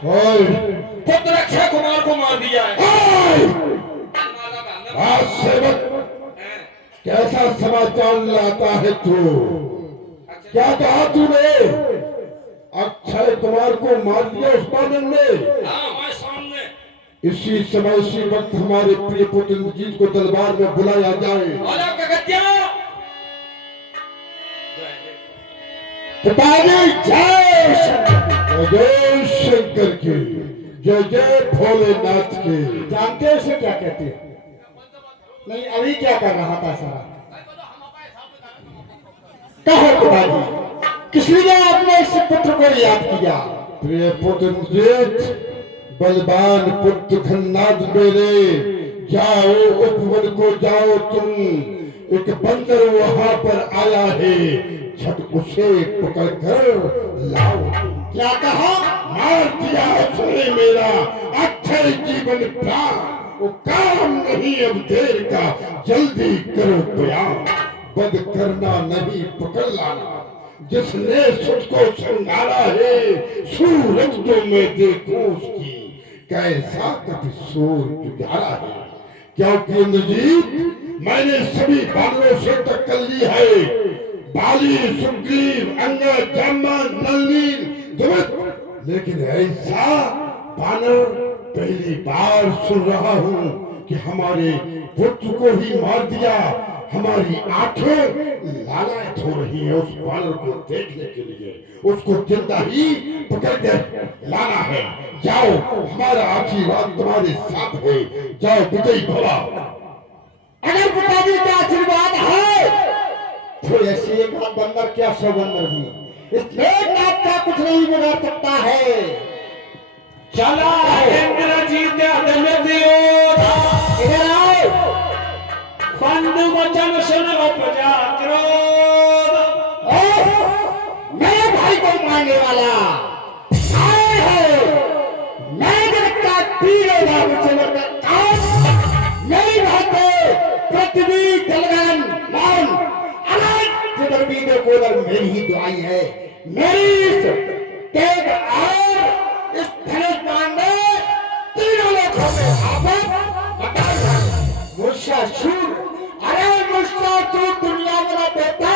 पुत्र अक्षय कुमार को मार दिया है। सेवक कैसा समाचार लाता है तू? क्या कहा तूने? अक्षय कुमार को मार दिया उस बानर ने? मैं सामने। इसी समय इसी वक्त हमारे प्रिय पुत्र इंद्रजीत को दरबार में बुलाया जाए। पिताजी जय शंकर, जय शंकर के, जय जय भोलेनाथ के। जानते हो इसे क्या कहते हैं? नहीं, अभी क्या कर रहा था सारा? कहो पिताजी, किस लिए आपने इस पुत्र को याद किया? प्रिय पुत्र इंद्रजीत, बलवान पुत्र खन्नाद मेरे, जाओ उपवन को जाओ तुम। एक बंदर वहां पर आया है, झट उसे पकड़ कर लाओ। क्या कहा? मार दिया उसने मेरा अक्षय जीवन प्राण। वो काम नहीं अब देर का, जल्दी करो बयान। बद करना नहीं पकड़ लाना, जिसने सुझको संगारा है, सूरज तो मैं देखूं उसकी कैसा कभी सूर जुझारा है। क्योंकि इंद्रजीत, मैंने सभी बानरों से टक्कर ली है, बाली, सुग्रीव, अंगद, जामवंत, नलिनी, द्रुपद, लेकिन ऐसा बानर पहली बार सुन रहा हूं कि हमारे पुत्र को ही मार दिया। हमारी आंखें लालायित हो रही है उस बानर को देखने के लिए। उसको जिंदा ही पकड़ कर लाना है। जाओ, हमारा आशीर्वाद तुम्हारे साथ है। जाओ विजयी भवा। अगर पिताजी का आशीर्वाद है तो ऐसे एक बंदर क्या सौ बंदर भी इसलिए आपका कुछ नहीं बिगाड़ सकता है। चला इंद्रजीत इधर आओ। बंधु वचन सुन प्रजा क्रोध। मेरे भाई को मारने वाला आए है। मैं जगत का पीर मेरी बात पृथ्वी जलगन मान अनंत जिधर भी देखो उधर मेरी ही दुआई है। मेरी तेज और इस धनुष बाण में तीनों लोगों में आफत मुशाशूर। अरे मुशाशूर दुनिया में बेटा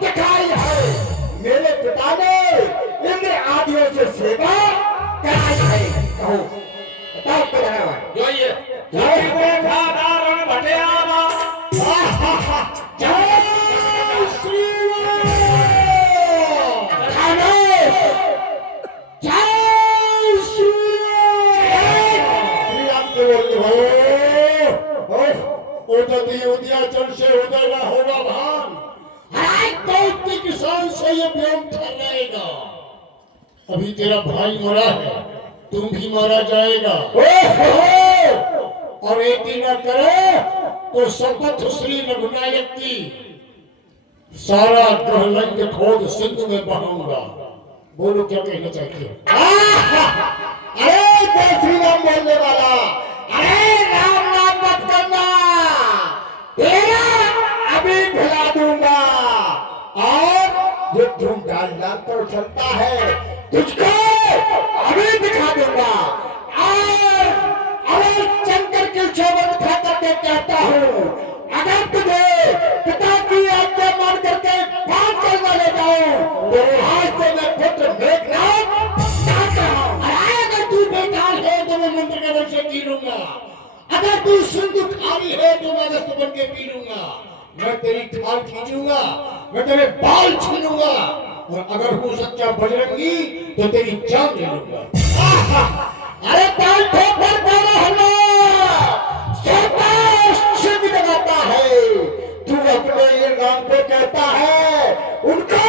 दिखाई है। मेरे पिता ने इंद्र आदियों से सेवा कराई है। कहो बताओ क्या जो ये देखा दारुण भटियारा। जय श्री जय श्री राम के उदय उदयाचल से उदय न होगा भान। तो किसान से ये व्योम ठहराएगा। अभी तेरा भाई मरा है, तुम भी मारा जाएगा। और एक दिन न करे तो शपथ श्री रघुनायक की सारा ग्रहलंग खोद सिंधु में बहाऊंगा। बोलो क्या कहना चाहते हो? अरे जय श्री राम बोलने वाला, अरे राम नाम मत करना, तेरा अभी भुला दूंगा। और जो तुम डालना तो चलता है तुझको अभी दिखा दूंगा। और अरे शंकर की शोभन उठा करके कहता हूँ, अगर तुझे पिता की आज्ञा मान करके बात करना ले जाऊं तो आज से मैं पुत्र मेघनाथ जाता हूँ। अगर तू बेकार है तो मैं मंत्र के बल से पी लूंगा। अगर तू सिंधु खाली है तो मैं दस्त बन के पी लूंगा। मैं तेरी ठाल खींचूंगा, मैं तेरे बाल छीनूंगा। और अगर हूँ सच्चा बजरंगी तो तेरी जान ले लूंगा। अरे बाल ठोक पर बोलो हल्ला, शिव लगाता है। तू अपने ये राम को कहता है, उनको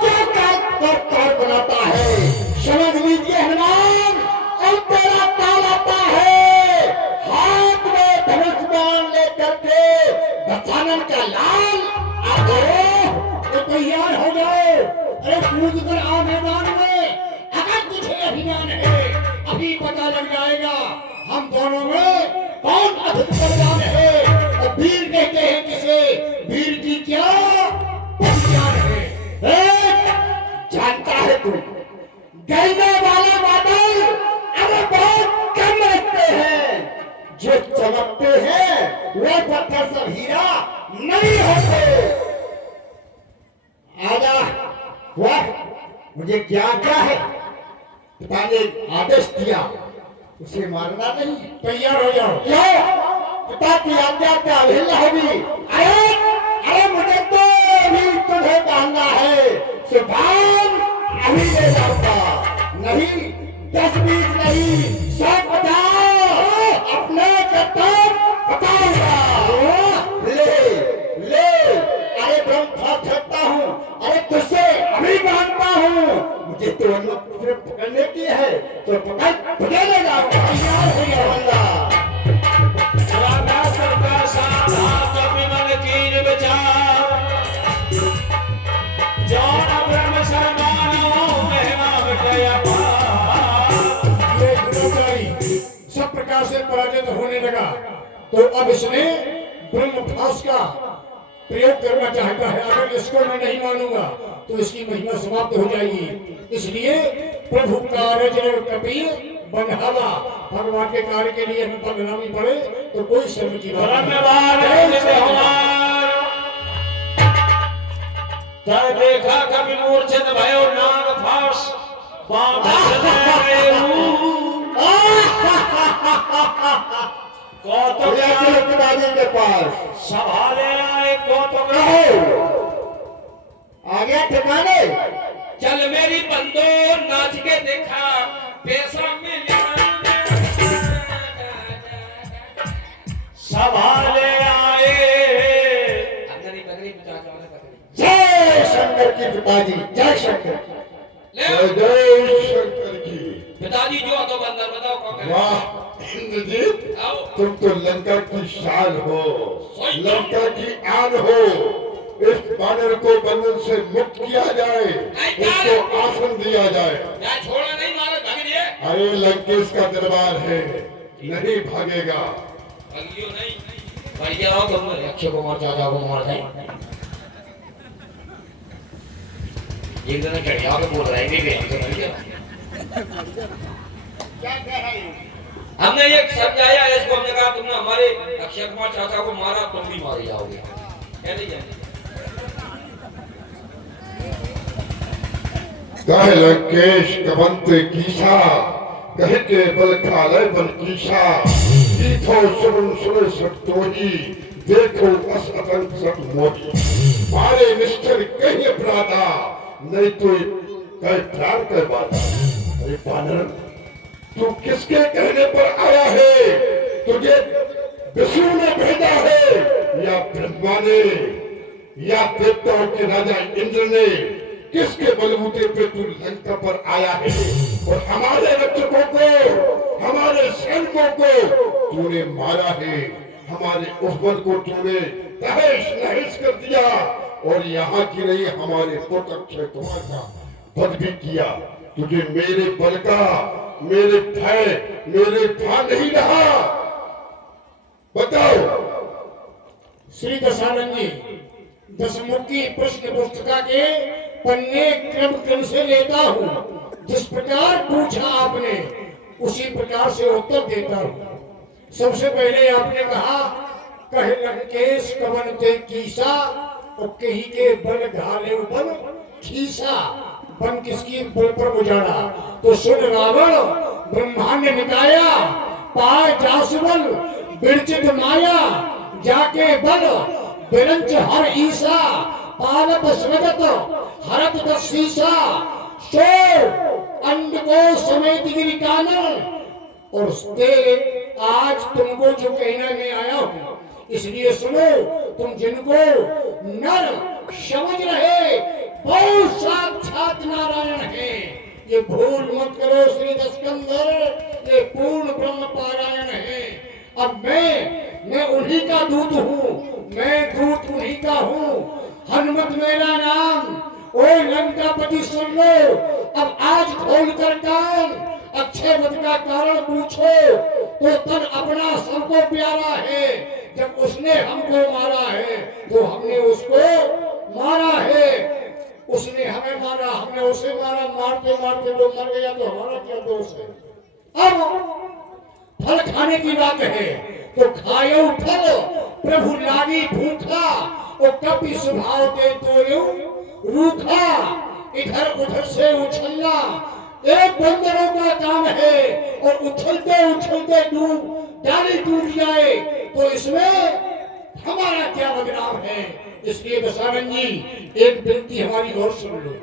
क्या कर बनाता है। समझ लीजिए हनुमान, अब तेरा काल आता है। हाथ में धनुष बाण लेकर के दशानन का लाल आ गए तो तैयार हो जाओ। अरे कूद कर आ मैदान में। अगर तुझे अभिमान है अभी पता लग जाएगा हम दोनों में कौन अधिक बलवान है। और वीर कहते हैं किसे, वीर की क्या पहचान है। जानता है तू गैने वाला बादल वाह, मुझे क्या क्या है? पिता ने आदेश दिया उसे मारना नहीं। तैयार हो जाओ। क्यों? पिता की आज्ञा का अवहेलना होगी। अरे मुझे तो अभी तुझे कहना है सुभान, अभी ले जाऊंगा। नहीं 10-20 नहीं 150 अपने कर्तव्य बताऊंगा। ले ले, अरे ब्रह्म था सकता हूँ, अरे तुझसे अभी मांगता हूँ। मुझे तो सिर्फ पकड़ने की है तो पकड़ ले जाऊंगा। तैयार हो गया बंदा। राधा सबका साथ हाथ विमल कीन बचाओ, जौन ब्रह्म शर्मानो महिमा बटया पार। ये द्रोणाचारी सब प्रकार से पराजित होने लगा तो अब इसने ब्रह्मभास का प्रयोग करना चाहता है। अगर इसको मैं नहीं मानूंगा तो इसकी महिमा समाप्त हो जाएगी। इसलिए प्रभु कार्य कपिल बनहावा, भगवान के कार्य के लिए हम बदनामी पड़े तो कोई शर्म की बात नहीं। तब देखा कभी मूर्छित भयो नाग फास, पांव चले गए कौतुक के पास संभाले आए कौतुक। आ गया ठिकाने। चल मेरी बंदो नाच के देखा पैसा मिला संभाले आए। जय शंकर की पिताजी, जय शंकर। जय शंकर की। पिताजी जो तो बंदर बताओ कौन है? वाह इंद्रजीत, आओ। तुम तो लंका की शान हो, लंका की आन हो। इस बानर को बंधन से मुक्त किया जाए, इसको आसन दिया जाए। छोड़ा नहीं मारे भाग दिए। अरे लंकेश का दरबार है, नहीं भागेगा। भागियो नहीं बढ़िया हो तुम अक्षय कुमार चाचा को मार दे। एक दिन चढ़िया के बोल रहे हैं भी हमने ये समझाया इसको, हमने कहा तुमने हमारे अक्षय कुमार चाचा को मारा, तुम भी मारे जाओगे। है नहीं है? कहे लंकेश कबंते कीसा, कहे के बल खाले बल कीसा। ईथो सुन सुन सब तोही, देखो अस अतंक सब मोही। मारे निष्ठर कहीं अपराधा, नहीं तो कहे प्राण कर बाधा। अरे बानर, तू किसके कहने पर आया है? तुझे विष्णु ने भेजा है या ब्रह्मा ने या देवताओं के राजा इंद्र ने? किसके बलबूते पे तू लंका पर आया है? और हमारे रक्षकों को, हमारे सैनिकों को तूने मारा है, हमारे उस्मान को तूने तहस नहस कर दिया, और यहाँ की नहीं हमारे पुत्र अक्षय कुमार का वध भी किया। तुझे मेरे बल का, मेरे भय नहीं रहा। बताओ। श्री दशानंद जी, दशमुखी प्रश्न पुस्तिका के पन्ने क्रम से लेता हूँ। जिस प्रकार पूछा आपने उसी प्रकार से उत्तर देता हूँ। सबसे पहले आपने कहा कहे लंकेश कवन ते कीसा, और कहीं के बल घाले बल खीसा। बन किसकी बल पर उजाड़ा? तो सुन रावण ब्रह्मांड निकाया, पाए जासुबल बिरचित माया। जाके बल बिरंच हर ईसा, पावत स्वगत हरत दशीसा। सो अंड को समेत गिरी कानन। और तेरे आज तुमको जो कहने में आया हूँ, इसलिए सुनो। तुम जिनको नर समझ रहे वो साक्षात नारायण है, ये भूल मत करो श्री दशकंदर, ये पूर्ण ब्रह्म पारायण है। अब मैं उन्हीं का दूत हूँ, मैं दूत उन्हीं का हूँ। हनुमत मेरा नाम, ओ लंकापति सुन लो अब आज खोल कर कान। अक्षय वध का कारण पूछो तो तन अपना सबको प्यारा है। जब उसने हमको मारा है तो हमने उसको मारा है, उसने हमें मारा, हमने उसे मारा। मारते मारते वो मर गया तो हमारा क्या दोष है? अब फल खाने की बात है तो खायो फल, प्रभु लागी भूखा। और कभी स्वभाव दे तो रूखा। उधर से उछलना एक बंदरों का काम है, और उछलते उछलते डाली टूट जाए तो इसमें हमारा क्या बदनाम है। इसलिए दशानंद जी एक विनती हमारी और सुन लो।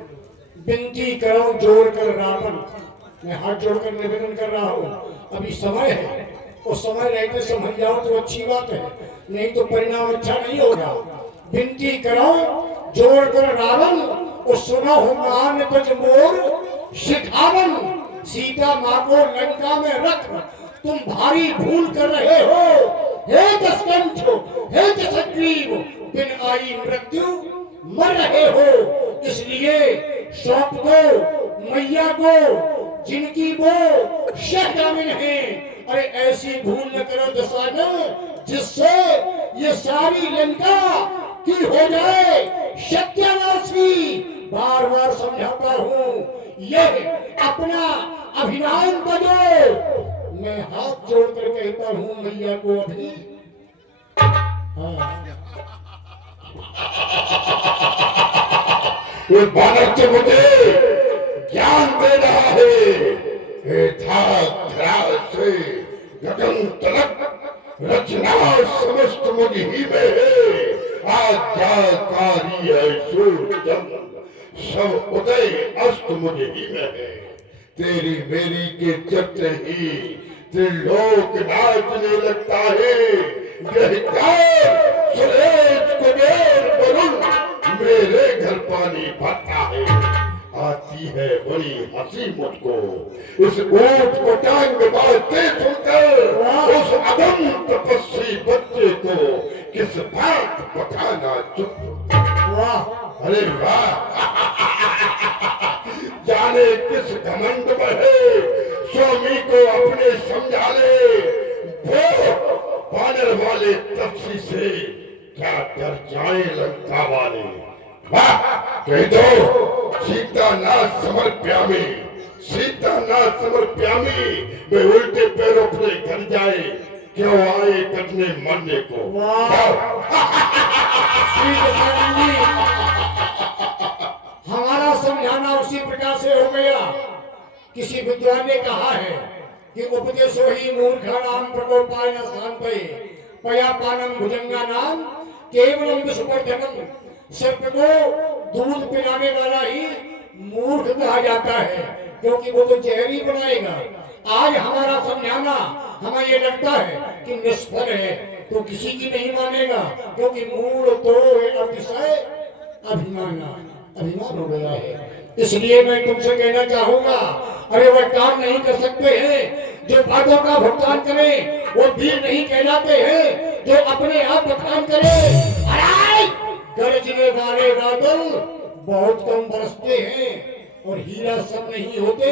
विनती करो जोड़ कर रावण, मैं हाथ जोड़कर निवेदन कर रहा हूँ, अभी समय है, और समय रहते समझ जाओ तो अच्छी बात है, नहीं तो परिणाम अच्छा नहीं होगा। विनती करो जोड़ कर रावण, और सुनो हो मान तुझ मोर शिखावन, सीता माँ को लंका में रख तुम भारी भूल कर रहे हो। हे दशकंठ, हे दशग्रीव, बिन आई मृत्यु मर रहे हो। इसलिए सौंप दो मैया को जिनकी वो शहजामिन है। अरे ऐसी भूल न करो दशानन जिससे ये सारी लंका की हो जाए सत्यानाशी। बार बार समझाता हूँ, यह अपना अभिमान बदो। मैं हाथ जोड़कर कहता हूँ मैया को अभी। हाँ। ये बालक तो मुझे ज्ञान दे रहा है। से गगन तलक रचना समस्त मुझ ही में है। आज्ञाकारी है सूर्य सब उदय अस्त मुझ ही में है। तेरी मेरी के चलते ही त्रिलोक नाचने लगता है। सुरेश कुबेर वरुण मेरे घर पानी भरता है। आती है बड़ी हंसी मुझको इस ऊंट को टांग बाजते सुनकर। उस अदम तपस्वी बच्चे को किस बात पकाना चुप। अरे वाह जाने किस घमंड में है, स्वामी को अपने समझा ले। वो बानर वाले तपसी से क्या डर जाए लंका वाले। वाह कह दो सीता ना समर्प्यामी, सीता ना समर्प्यामी। वे उल्टे पैरों पर घर जाए, क्यों आए कटने मरने को। हमारा समझाना उसी प्रकार से हो गया। किसी विद्वान ने कहा है कि उपदेशो ही मूर्खाणाम प्रकोपाय न शांतये पया पानम भुजंगा नाम केवलम विषवर्धनम। सर्प को दूध पिलाने वाला ही मूर्ख कहा जाता है, क्योंकि वो तो जहरी बनाएगा। आज हमारा समझाना हमें ये लगता है कि निष्फल है, तो किसी की नहीं मानेगा, क्योंकि मूल तो अतिशय अभिमान हो गया है। इसलिए मैं तुमसे कहना चाहूंगा, अरे वह काम नहीं कर सकते हैं जो बातों का भुगतान करें, वो वीर नहीं कहलाते हैं जो अपने आप बखान करें। गरजने वाले बादल बहुत कम बरसते हैं, और हीरा सब नहीं होते,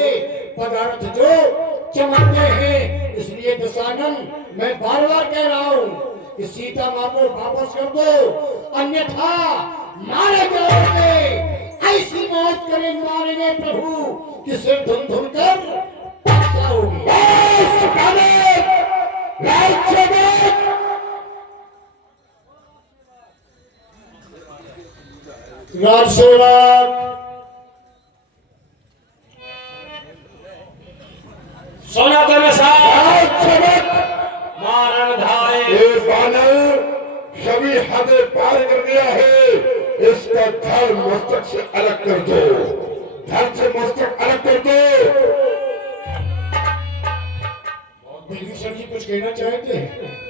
पदार्थ जो चमकते हैं। इसलिए दशानन मैं बार बार कह रहा हूँ कि सीता माँ को वापस कर दो, अन्यथा मारे जाओगे। ऐसी मौत करे मारेंगे प्रभु कि सिर धुन धुन कर जाओगे। राज सेवक सनातन मारण धाय बानर सभी हदें पार कर दिया है। इसका धड़ मस्तक से अलग कर दो, धड़ से मस्तक अलग कर दो। विभीषण जी कुछ कहना चाहते हैं?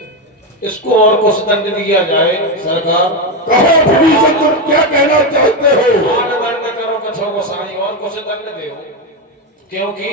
इसको और कुछ दंड दिया जाए सरकार। कहो विभीषण तुम क्या कहना चाहते हो? दंड करो कछो गोसाई, और कुछ दंड दो, क्योंकि